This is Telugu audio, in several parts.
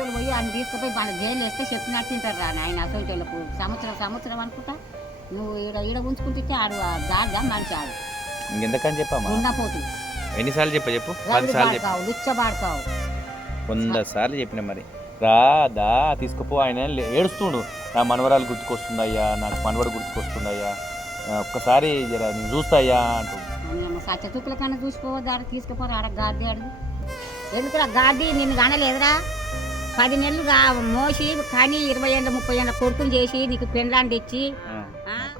అసొంటోళ్ళు పోయి ఆయన తీసుకుపోయి వాళ్ళ జైలు వేస్తే చెప్పినట్టు తింటారు రా ఆయన అసొంటోళ్ళకు. సంవత్సరం సంవత్సరం అనుకుంటా. నువ్వు ఈడ ఈడ ఉంచుకుంటే ఆడు ఆ గాడిద మనిషి ఆడు. ఇంకెందుకని చెప్పమ్మా ఉండపోతు ఎన్నిసార్లు చెప్ప చెప్పు? పది సార్లు చెప్పు. బాడుకావు లుచ్చబాడుకావు. వంద సార్లు చెప్పిన మరి. రా దా తీసుకుపో. ఆయన ఏడుస్తుండు. నా మనవరాలు గుర్తుకొస్తుందయ్యా నాకు మనవడు గుర్తుకొస్తుందయ్యా. ఒక్కసారి జర నేను చూస్తాయ్యా అంటూ. అమ్మ సత్య తుక్కుల కన్నా చూసిపోవద్దు ఆడ తీసుకుపోరు ఆడ గాడి ఆడు ఎందుకురా గాడి నిన్ను కానలేదురా. పది నెలలు మోసి కానీ ఇరవై ఏళ్ళ ముప్పై ఏళ్ళ కొడుకుని చేసి నీకు పెండ్లాంటి తెచ్చి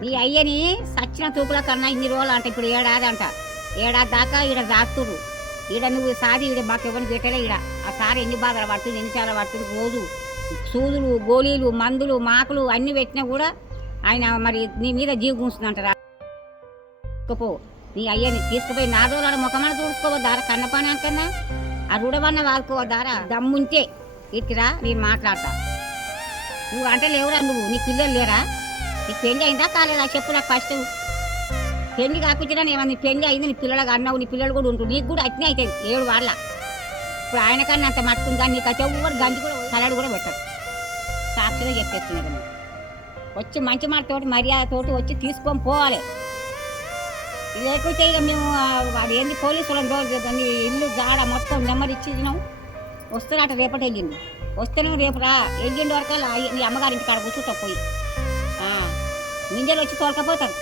నీ అయ్యని సచ్చిన తూకుల కన్నా ఇన్ని రోజులు అంట ఇప్పుడు ఏడాది అంట ఏడాది దాకా ఈడ దాస్తురు ఈడ నువ్వు సారి ఈడ మాకు ఎవరిని పెట్టలే ఈడ. ఆ సారి ఎన్ని బాధలు పడుతుంది ఎన్ని చాలా పడుతుంది రోజు. సూదులు గోళీలు మందులు మాకులు అన్ని పెట్టినా కూడా ఆయన మరి నీ మీద జీవ గుంచుందంటారా పో నీ అయ్యని తీసుకుపోయి నా రోజులు ముఖమని చూసుకోవద్దారా కన్నపాని అంకన్నా ఆ రుడవన్న వాడుకోవద్దారా? దమ్ముంటే ఇటురా నేను మాట్లాడతా. నువ్వు అంటే లేవురా నువ్వు నీ పిల్లలు లేరా? నీకు పెళ్ళి అయిందా కాలేదా? చెప్పు నాకు ఫస్ట్. పెళ్ళి కాకుండా ఏమన్నా పెళ్ళి అయింది నీ పిల్లలకు అన్నావు నీ పిల్లలు కూడా ఉంటుంది నీకు కూడా అట్నే అవుతుంది ఏడు వాళ్ళ ఇప్పుడు ఆయన కన్నా అంత మట్టుకుంది కానీ నీకు అయితే ఎవరు గంజి కూడా సలాడు కూడా పెట్టదు సాక్షిగా చెప్పేస్తున్నాడు వచ్చి మంచి మాటతోటి మర్యాదతోటి వచ్చి తీసుకొని పోవాలి. లేకపోతే ఇక మేము అది వాడు ఏంది పోలీసులను దోని ఇల్లు జాడ మొత్తం నెమ్మది ఇచ్చినాం. వస్తున్నట్టు రేపటి వెళ్ళిండు వస్తేనే రేపు రా. వెళ్ళిండి వరకు నీ అమ్మగారి ఇంటి కాడ కూర్చుంటా పోయి. మింజలు వచ్చి తోలకపోతారు.